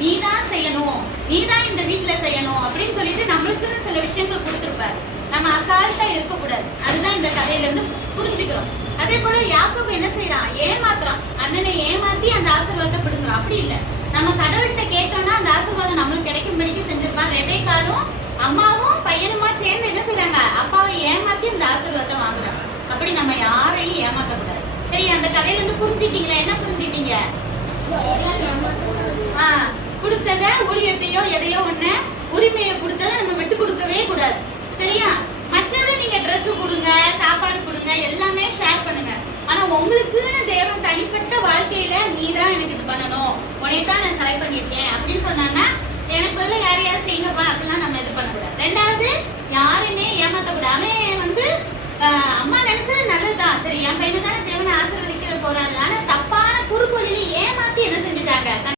நீதான் செய்யணும், நீதான் இந்த வீட்டுல செய்யணும் அப்படின்னு சொல்லிட்டு நம்மளுக்குன்னு சில விஷயங்கள் கொடுத்துருப்பாரு. நம்ம அசால்ட்டா இருக்கக்கூடாது. அதுதான் இந்த கதையில இருந்து புரிஞ்சுக்கிறோம். அதே போல யாக்கோபு என்ன செய்யறான்? ஏமாத்துறான். அண்ணனை ஏமாத்தி அந்த ஆசீர்வாதத்தை பிடுங்குறான். அப்படி இல்ல, நம்ம கடவுள்கிட்ட கேட்டோம்னா அந்த ஆசீர்வாதம் நம்மளுக்கு கிடைக்கும்படிக்கு செஞ்சிருப்பான். ரெபேக்காலும் அம்மாவும் பையனுமா சேர்ந்து என்ன செய்யறாங்க? அப்பாவை ஏமாத்தி அந்த ஆசீர்வாதத்தை வாங்குறாங்க. அப்படி நம்ம யாரையும் ஏமாத்தக்கூடாது. சரி, அந்த கதையில இருந்து புரிஞ்சுட்டீங்களா? என்ன புரிஞ்சுட்டீங்க? கொடுத்தத ஊழியத்தையோ எதையோ ஒண்ணு உரிமையை கொடுத்தத நம்ம விட்டு கொடுக்கவே கூடாது. சரியா? மற்றது நீங்க ட்ரெஸ் கொடுங்க, சாப்பாடு கொடுங்க, எல்லாமே ஷேர் பண்ணுங்க. ஆனா உங்களுக்குன்னு தேவன் தனிப்பட்ட வாழ்க்கையில நீதான் எனக்கு இது பண்ணணும், உனையதான் நான் செலக்ட் பண்ணிருக்கேன் அப்படின்னு சொன்னாங்கன்னா எனக்கு பதில் யாரையாவது செய்யுங்கப்பா அப்படிலாம் நம்ம இது பண்ணக்கூடாது. ரெண்டாவது, யாருமே ஏமாத்தக்கூடாது. அவன் அம்மா நினைச்சது நல்லதுதான். சரி, என் பையனை தானே தேவனை ஆசீர்வதிக்கிற போறாரு. ஆனா தப்பா